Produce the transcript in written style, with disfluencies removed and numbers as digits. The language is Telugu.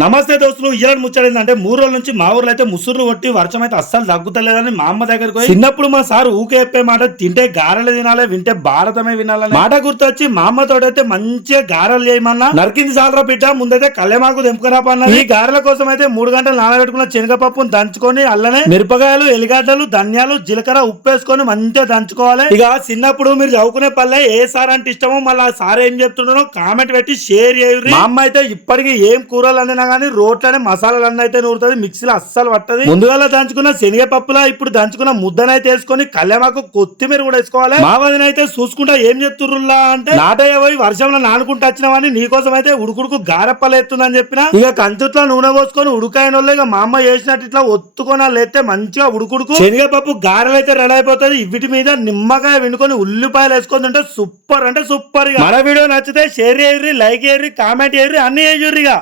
నమస్తే దోస్తులు. ఇయ్యాలని ముచ్చడిందంటే 3 రోజుల నుంచి మా ఊర్లో అయితే ముసుర్లు కొట్టి వర్షం అయితే అస్సలు తగ్గుతలేదని మా అమ్మ దగ్గరకు పోయి చిన్నప్పుడు మా సార్ ఊకే చెప్పే మాట తింటే గారెలు తినాలి, వింటే భారతమే వినాలని మాట గుర్తొచ్చి మా అమ్మతో అయితే మంచిగా గారెలు చేయమన్నా. నరికింది సాలరా బిడ్డ, ముందైతే కళ్యామాకు తెంపుకరాపన్నా. ఈ గారెల కోసం అయితే 3 గంటలు నానబెట్టుకున్న శనగపప్పును దంచుకొని అల్లనే మిరపకాయలు, ఎల్లిగడ్డలు, ధనియాలు, జీలకర్ర, ఉప్పు వేసుకొని మంచిగా దంచుకోవాలి. ఇక చిన్నప్పుడు మీరు చదువుకునే పల్లె ఏ సార్ అంటే ఇష్టమో మళ్ళీ ఆ సార్ ఏం చెప్తున్నారో కామెంట్ పెట్టి షేర్ చేయరు. మా అమ్మ అయితే ఇప్పటికీ ఏం కూరలు అనే కానీ రోట్లనే మసాలాలు అన్న అయితే నూరుతుంది, మిక్సీలో అస్సలు పట్టది. ముందుగా దంచుకున్న శనగపప్పులా ఇప్పుడు దంచుకున్న ముద్దనైతే వేసుకొని కళ్యామాకు కొత్తిమీర కూడా వేసుకోవాలి. మా వదిన అయితే చూసుకుంటా ఏం చెప్తుర్రులా అంటే నాటయ్య పోయి వర్షంలో నానుకుంటూ వచ్చినావని నీకోసం అయితే ఉడుకుడుకు గారెప్పలు ఎత్తుందని చెప్పిన. ఇక కంచుట్లో నూనె పోసుకొని ఉడుకాయన వాళ్ళు ఇక మా అమ్మ చేసినట్టు ఇట్లా ఒత్తుకొని లేస్తే మంచిగా ఉడుకుడుకు శనగపప్పు గారెలు అయితే రెడీ అయిపోతుంది. వీటి మీద నిమ్మకాయ వినుకొని ఉల్లిపాయలు వేసుకొని అంటే సూపర్. ఇక మన వీడియో నచ్చితే షేర్ చేయర్రి, లైక్ చేయర్రి, కామెంట్ చేయర్రి, అన్ని చేయర్రిగా.